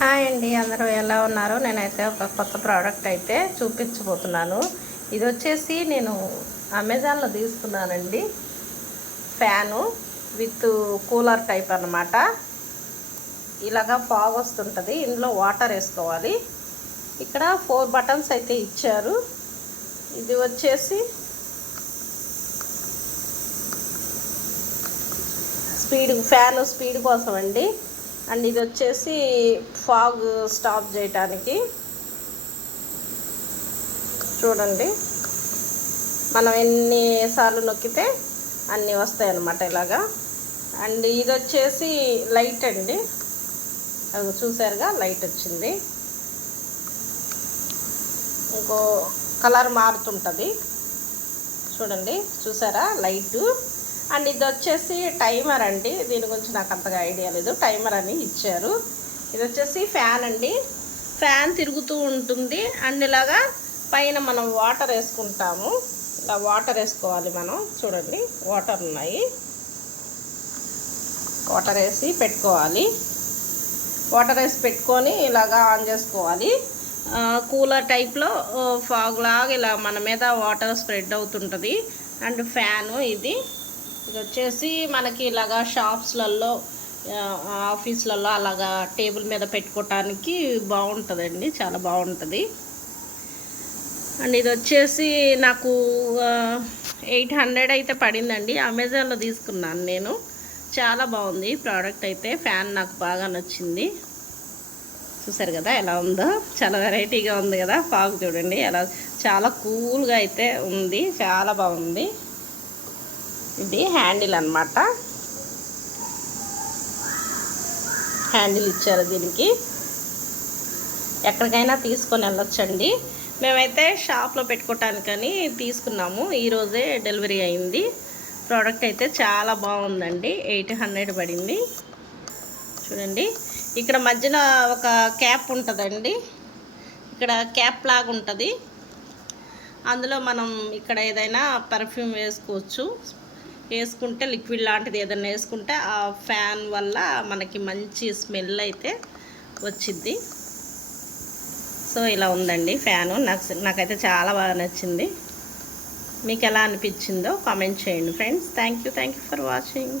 Hi అండి, అందరూ ఎలా ఉన్నారు? నేనైతే ఒక కొత్త ప్రోడక్ట్ అయితే చూపించబోతున్నాను. ఇది వచ్చేసి నేను అమెజాన్లో తీసుకున్నానండి. ఫ్యాను విత్ కూలర్ టైప్ అన్నమాట. ఇలాగా ఫాగ్ వస్తుంటుంది. ఇందులో వాటర్ వేసుకోవాలి. ఇక్కడ 4 బటన్స్ అయితే ఇచ్చారు. ఇది వచ్చేసి ఫ్యాను స్పీడ్ కోసం అండి. అండ్ ఇది వచ్చేసి ఫాగ్ స్టాప్ చేయటానికి. చూడండి, మనం ఎన్నిసార్లు నొక్కితే అన్నీ వస్తాయి అన్నమాట ఇలాగా. అండ్ ఇది వచ్చేసి లైట్ అండి. అది చూసారుగా, లైట్ వచ్చింది. ఇంకో కలర్ మారుతుంటుంది చూడండి, చూసారా లైటు. అండ్ ఇది వచ్చేసి టైమర్ అండి. దీని గురించి నాకు అంతగా ఐడియా లేదు. టైమర్ అని ఇచ్చారు. ఇది వచ్చేసి ఫ్యాన్ అండి. ఫ్యాన్ తిరుగుతూ ఉంటుంది. అండ్ ఇలాగా పైన మనం వాటర్ వేసుకుంటాము. ఇలా వాటర్ వేసుకోవాలి మనం. చూడండి, వాటర్ ఉన్నాయి. వాటర్ వేసి పెట్టుకోవాలి. వాటర్ వేసి పెట్టుకొని ఇలాగా ఆన్ చేసుకోవాలి. కూలర్ టైప్లో ఫాగ్ లాగా ఇలా మన మీద వాటర్ స్ప్రెడ్ అవుతుంటుంది. అండ్ ఫ్యాను ఇది వచ్చేసి మనకి ఇలాగా షాప్స్లలో, ఆఫీస్లలో అలాగా టేబుల్ మీద పెట్టుకోవటానికి బాగుంటుందండి. చాలా బాగుంటుంది. అండ్ ఇది వచ్చేసి నాకు 800 అయితే పడిందండి. అమెజాన్లో తీసుకున్నాను నేను. చాలా బాగుంది ప్రోడక్ట్ అయితే. ఫ్యాన్ నాకు బాగా నచ్చింది. చూసారు కదా ఎలా ఉందో. చాలా వెరైటీగా ఉంది కదా. ఫాగ్ చూడండి ఎలా, చాలా కూల్గా అయితే ఉంది. చాలా బాగుంది. ఇది హ్యాండిల్ అన్నమాట. హ్యాండిల్ ఇచ్చారు దీనికి. ఎక్కడికైనా తీసుకొని వెళ్ళొచ్చండి. మేమైతే షాప్లో పెట్టుకోవటానికని తీసుకున్నాము. ఈరోజే డెలివరీ అయింది. ప్రోడక్ట్ అయితే చాలా బాగుందండి. 800 పడింది. చూడండి, ఇక్కడ మధ్యన ఒక క్యాప్ ఉంటుందండి. ఇక్కడ క్యాప్ లాగా ఉంటుంది. అందులో మనం ఇక్కడ ఏదైనా పర్ఫ్యూమ్ వేసుకోవచ్చు. వేసుకుంటే లిక్విడ్ లాంటిది ఏదైనా వేసుకుంటే ఆ ఫ్యాన్ వల్ల మనకి మంచి స్మెల్ అయితే వచ్చింది. సో ఇలా ఉందండి ఫ్యాను. నాకైతే చాలా బాగా నచ్చింది. మీకు ఎలా అనిపించిందో కామెంట్ చేయండి friends. Thank you for watching.